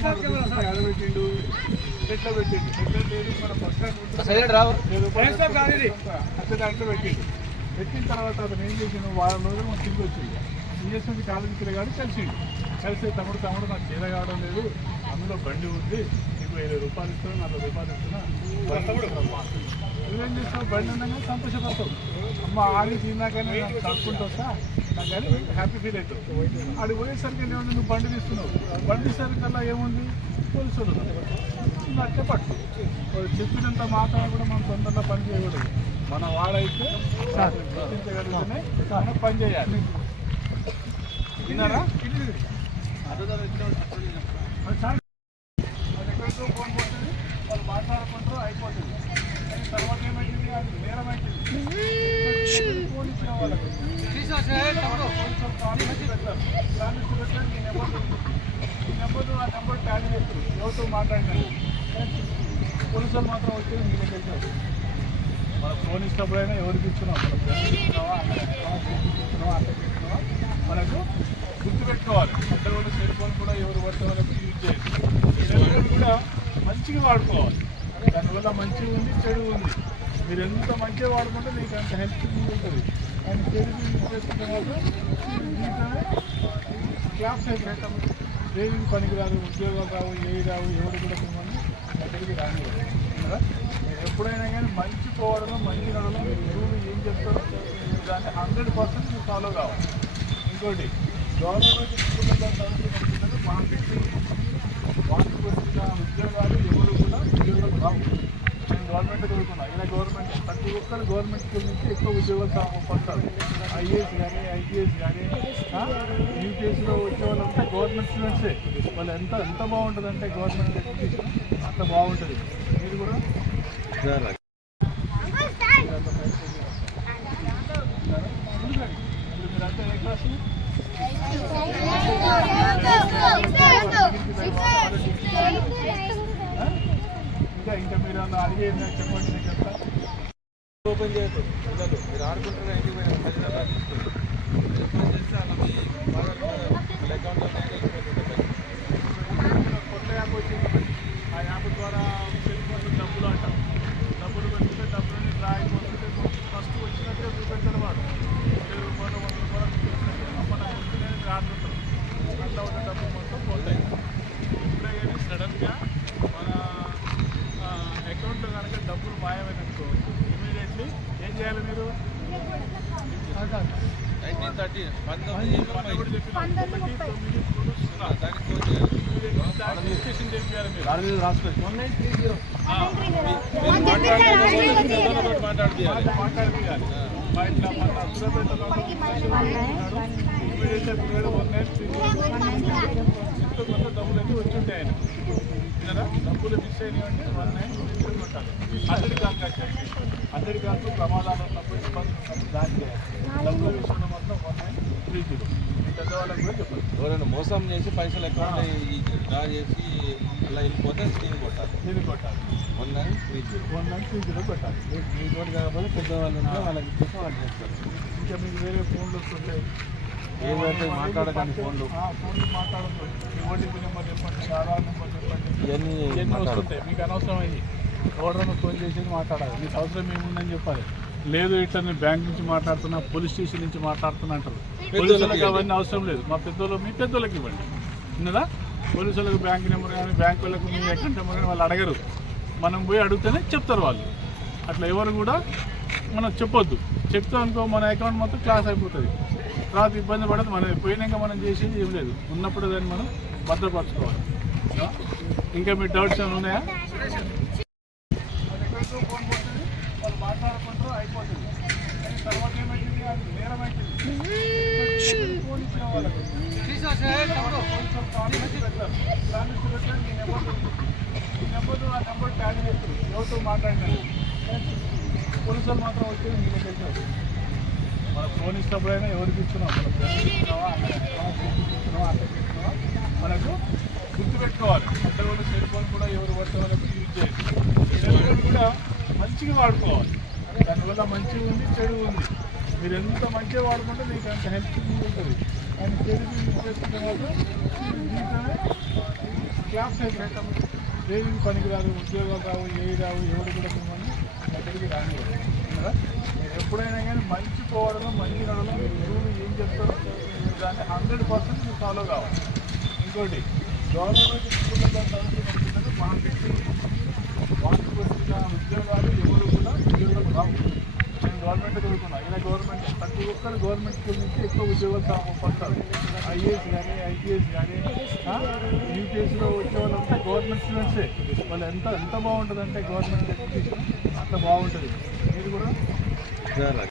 దాంట్లో పెట్టిండు పెట్టిన తర్వాత అతను ఏం చేసిండు వారం రోజులు మన తిరిగి వచ్చింది సిఎస్ఎంసీ కాలేజీ తిరగాడు కలిసిండు కలిసి తమ్ముడు తమ్ముడు నాకు చేత కావడం లేదు అందులో బండి ఉంది నీకు ఇరవై రూపాయలు ఇస్తాను నలభై రూపాయలు ఇస్తున్నా నువ్వేం చేస్తావు? బండి ఉండగా సంతోషపడతావు. అమ్మ ఆడి తిన్నాకనే నాకు వస్తా నాకు కానీ హ్యాపీ ఫీల్ అవుతావు ఆడి పోయేసరికి ఏముంది నువ్వు బండి తీస్తున్నావు బండి తీసేసరికల్లా ఏముంది పోలీసులు ఉన్నారు. నువ్వు అట్లే పట్టు వాళ్ళు చెప్పినంత మాత్రం కూడా మనం తొందరగా పని చేయకూడదు మన వాడైతే గుర్తించగలిగితేనే మనం పని చేయాలి విన్నారా అది. అది ఫోన్ పోతుంది వాళ్ళు మాట్లాడుకుంటారు అయిపోతుంది తర్వాత ఏమైంది అది నేరం అవుతుంది ఫోన్ ఇచ్చిన వాళ్ళకి నెంబర్ నెంబర్ నెంబర్ ఎవరితో మాట్లాడినారు పోలీసులు మాత్రం వచ్చేది మీ దగ్గరికి మన ఫోన్ ఇచ్చినప్పుడైనా ఎవరికి ఇచ్చినాం మనకు గుర్తుపెట్టుకోవాలి అక్కడ కూడా సెల్ ఫోన్ కూడా ఎవరు పడితే వాళ్ళకి యూజ్ చేయాలి సెల్ ఫోన్ కూడా మంచిగా వాడుకోవాలి. దానివల్ల మంచిగా ఉంది చెడు ఉంది. మీరు ఎంత మంచిగా వాడుకుంటే మీకు అంత హెల్త్ ఉంటుంది. అండ్ చెడు యూజ్ చేసుకుంటే మాత్రం దీంట్లోనే క్లాప్స్ ఉద్యోగాలు రావు ఏవి రావు ఎవరు కూడా మిమ్మల్ని దగ్గరికి రాని కదా? ఎప్పుడైనా కానీ మంచి పోవడంలో మంచి రావడం ఎవరు గురువులు ఏం చెప్తారో మీరు దాన్ని హండ్రెడ్ పర్సెంట్ మీరు ఫాలో కావాలి. ఇంకోటి గవర్నమెంట్ మార్కెట్ వాటికి వచ్చిన ఉద్యోగాలు ఎవరు కూడా ఉద్యోగాలు రావు నేను గవర్నమెంట్ చదువుకున్నా ఇలా గవర్నమెంట్ ప్రతి ఒక్కరు గవర్నమెంట్ స్కూల్ నుంచి ఎక్కువ ఉద్యోగాలు సాగు పడతారు. ఐఏఎస్ కానీ ఐపీఎస్ కానీ యూపీఎస్లో వచ్చే వాళ్ళంతా గవర్నమెంట్ స్టూడెంట్సే వాళ్ళు ఎంత ఎంత బాగుంటుందంటే గవర్నమెంట్ ఎడ్యుకేషన్ అంత బాగుంటుంది. మీరు కూడా? ఇప్పుడు మీరంతా ఏ క్లాసు ఇంకా ఇంకా మీరు నాకు చెప్పండి. ఓపెన్ చేయొద్దు పిల్లలు మీరు ఆడుకుంటారు ఇంటికి పోయిన పది నెలలు తీసుకోండి ఓపెన్ చేస్తే అలా మీ అకౌంట్లో కొత్త యాప్ వచ్చింది ఆ యాప్ ద్వారా సెల్ ఫోన్ డబ్బులు అంటాం డబ్బులు పెట్టుకుంటే డబ్బులని డ్రా అయిపోతుంటే ఫస్ట్ వచ్చినట్టుగా చూపెడతాడు వాడు ఇరవై రూపాయలు వంద రూపాయలు చూపించినట్టు అమ్మ నాకు వస్తున్నాయని మీరు ఆడుతుంటారు అట్లా ఉన్న డబ్బులు మొత్తం పోతాయి ఇప్పుడే కానీ సడన్గా మన అకౌంట్లో కనుక డబ్బులు మాయమైననుకో ఇమీడియట్లీ ఏం చేయాలి మీరు డబ్బులన్నీ వచ్చి ఉంటాయి విన్నారా? డబ్బులు మిస్ అయినాయంటే వన్ నైన్ కొట్టాలి. అందరి కాదు కాదు ప్రమాదాలు ఉన్నప్పుడు ఇబ్బంది ఉన్నప్పుడు దాని చేయాలి. డబ్బుల విషయంలో మాత్రం వన్ నైన్ త్రీ జీరో. పెద్దవాళ్ళకి కూడా ఎవరైనా మోసం చేసి పైసలు అకౌంట్ డ్రా చేసి అలా వెళ్ళిపోతే స్క్రీన్ కొట్టాలి. దీన్ని కొట్టాలి. One nine three zero. One nine three zero పెట్టాలి మీ తోటి కాకపోతే పెద్దవాళ్ళు ఉంటే వాళ్ళకి ఇచ్చేసి వాళ్ళు చేస్తారు. ఇంకా మీకు వేరే ఫోన్లు వస్తుంటాయి. ఏదైతే మాట్లాడకండి ఫోన్లు? ఓటీపీ నెంబర్ చెప్పండి ఆధార్ నెంబర్ చెప్పండి. ఇవన్నీ ఇవన్నీ మాట్లాడదు వస్తుంటాయి. మీకు అనవసరం ఎవరైనా ఫోన్ చేసి మాట్లాడాలి. మీకు అవసరం ఏముందని చెప్పాలి. లేదు ఇట్లా నేను బ్యాంక్ నుంచి మాట్లాడుతున్నా పోలీస్ స్టేషన్ నుంచి మాట్లాడుతున్నా అంటారు. పోలీసులకు అవన్నీ అవసరం లేదు. మా పెద్దోళ్ళు మీ పెద్దోళ్ళకి ఇవ్వండి. ఉన్నదా పోలీసులకు బ్యాంక్ నెంబర్ కానీ బ్యాంక్ వాళ్ళకు మీ అకౌంట్ నెంబర్ కానీ వాళ్ళు అడగరు. మనం పోయి అడిగితేనే చెప్తారు వాళ్ళు. అట్లా ఎవరు కూడా మనం చెప్పొద్దు. చెప్తాం అనుకో మన అకౌంట్ మొత్తం క్లాస్ అయిపోతుంది. తర్వాత ఇబ్బంది పడదు. మనం పోయినాక మనం చేసేది ఏం లేదు. ఉన్నప్పుడు దాన్ని మనం భద్రపరచుకోవాలి. ఆ? ఇంకా మీ డౌట్స్ ఏమైనా ఉన్నాయా? ఫోన్ పోతుంది వాళ్ళు మాట్లాడుకుంటారు అయిపోతుంది తర్వాత ఏమైంది అది నేరం ఫోన్ ఇచ్చిన వాళ్ళకి పోలీసులు కాల్ చేసి పెడతారు. కాల్ మీ నెంబర్ మీ ఈ నెంబర్ ఆ నెంబర్ ట్యాగ్ చేస్తారు ఎవరితో మాట్లాడినారు? పోలీసులు మాత్రం వచ్చేది మీకు దగ్గరికి మన ఫోన్ ఇచ్చినప్పుడైనా ఎవరికి ఇచ్చినాం మన ఫ్రెండ్కి ఇచ్చినావా ఇచ్చినావా ఇచ్చినావా మనకు గుర్తుపెట్టుకోవాలి. అంటే కూడా సెల్ ఫోన్ కూడా ఎవరు పడితే వాళ్ళకి యూజ్ చేయాలి. సెల్ ఫోన్ కూడా మంచిగా వాడుకోవాలి. దానివల్ల మంచి ఉంది చెడు ఉంది. మీరు ఎంత మంచిగా వాడుకుంటే మీకు అంత హెల్త్ ఉంటుంది అండ్ చెడు యూజ్ చేసుకుంటే మాత్రం దీంట్లోనే క్లాప్స్ అయితే దేనికి పనికిరాదు ఉద్యోగాలు రావు ఏవి రావు ఎవరు కూడా మిమ్మల్ని దగ్గరికి రాని ఎప్పుడైనా కానీ మంచి పోవడంలో మంచి రావడం గురువులు ఏం చెప్తారో దాన్ని హండ్రెడ్ పర్సెంట్ మీరు ఫాలో కావాలి. ఇంకోటి గవర్నమెంట్ స్కూళ్ళలో చదువుతున్నది మాకు వాళ్ళకి వచ్చిన ఉద్యోగాలు ఎవరు కూడా ఉద్యోగాలు రావు. నేను గవర్నమెంట్ చదువుకున్నా ఇలా గవర్నమెంట్ ప్రతి ఒక్కరు గవర్నమెంట్ స్కూల్ నుంచి ఎక్కువ ఉద్యోగాలు తాము పొందుతారు ఐఏఎస్ కానీ ఐపీఎస్ కానీ యూపీఎస్లో వచ్చే వాళ్ళంతా గవర్నమెంట్ స్టూడెంట్సే. వాళ్ళు ఎంత ఎంత బాగుంటుంది అంటే గవర్నమెంట్ ఎడ్యుకేషన్ అంత బాగుంటుంది. మీరు కూడా la